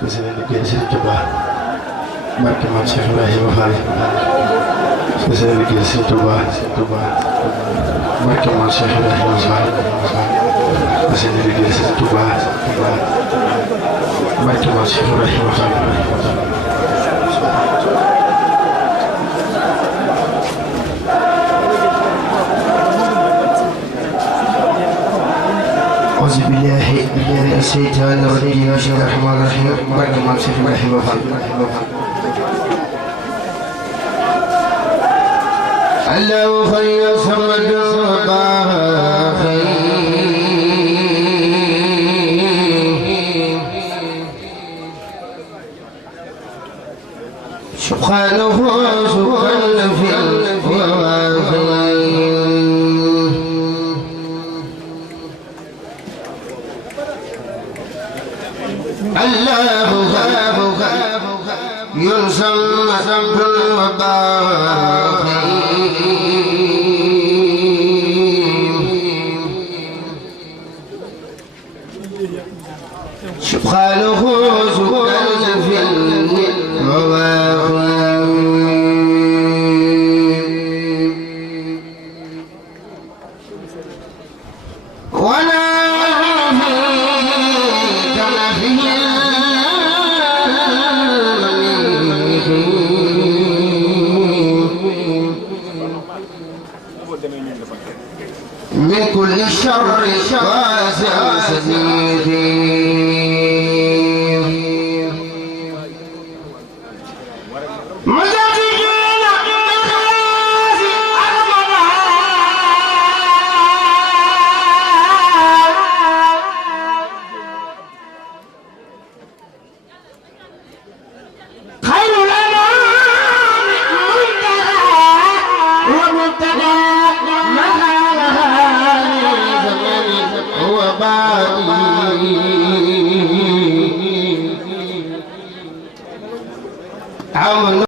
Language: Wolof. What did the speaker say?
fas yéene liggéey Sëriñ Tuubaa barke Maam Cheikh Ibrahima Fall fas yéene liggéey Sëriñ Tuubaa barke Maam Cheikh Ibrahima Fall fas yéene liggéey Sëriñ Tuubaa barke Maam Cheikh Ibrahima Fall. أعوذ بالله من الشيطان الرجيم بسم الله الرحمن الرحيم بارك الله فيك ورحمه الله الله خير صمد سبحانه سبحانه في الله ينسم سمت الوباء سبحانه سبحانه في الوباء من كل شر واسع سديد مجددين بالخلاص أرمدا خير الأنام منتهى ومبتدأ وباقي